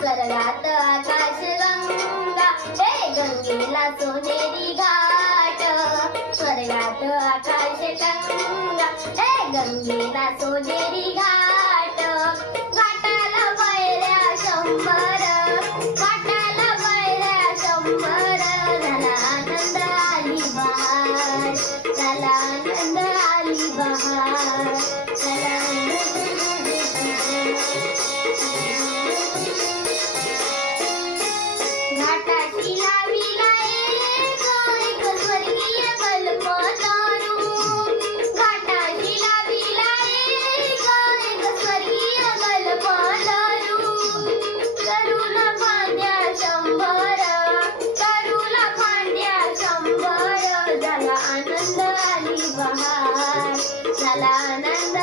स्वर्गात आकाश गंगा हे गंगेला सोनेरी घाट स्वर्गात आकाश गंगा हे गंगेला सोनेरी घाट घाटाला बैऱ्या 100 घाटाला बैऱ्या 100 झाला आनंद आली बहार झाला आनंद आली बहार झाला घाटाची लावीला एक स्वर्गीय कल्पतरू घाटाची लावीला एक स्वर्गीय कल्पतरू तरुला फांद्या 100 तरुला फांद्या 100 झाला आनंद आली बहार झाला आनंद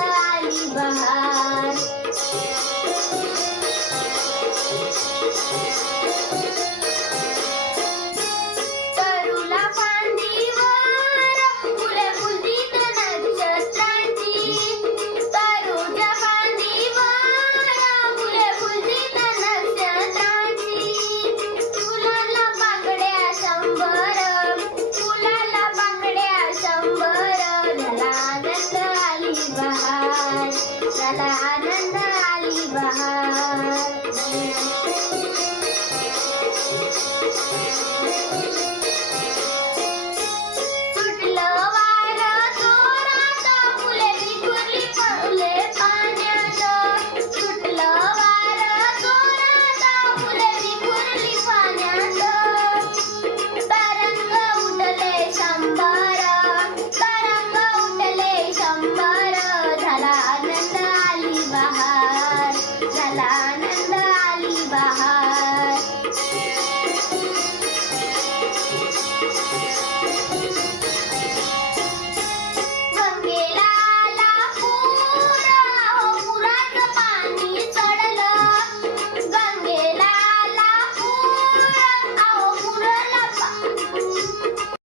आली बहार झाला आनंद आली बहार सुटलं वारं जोरात फुले विखुरली पडले पाण्यात सुटलं वारं जोरात फुले विखुरली पाण्यात तरंग उठले 100 तरंग उठले 100 झाला आनंद आली बहार झाला आनंद आली बहार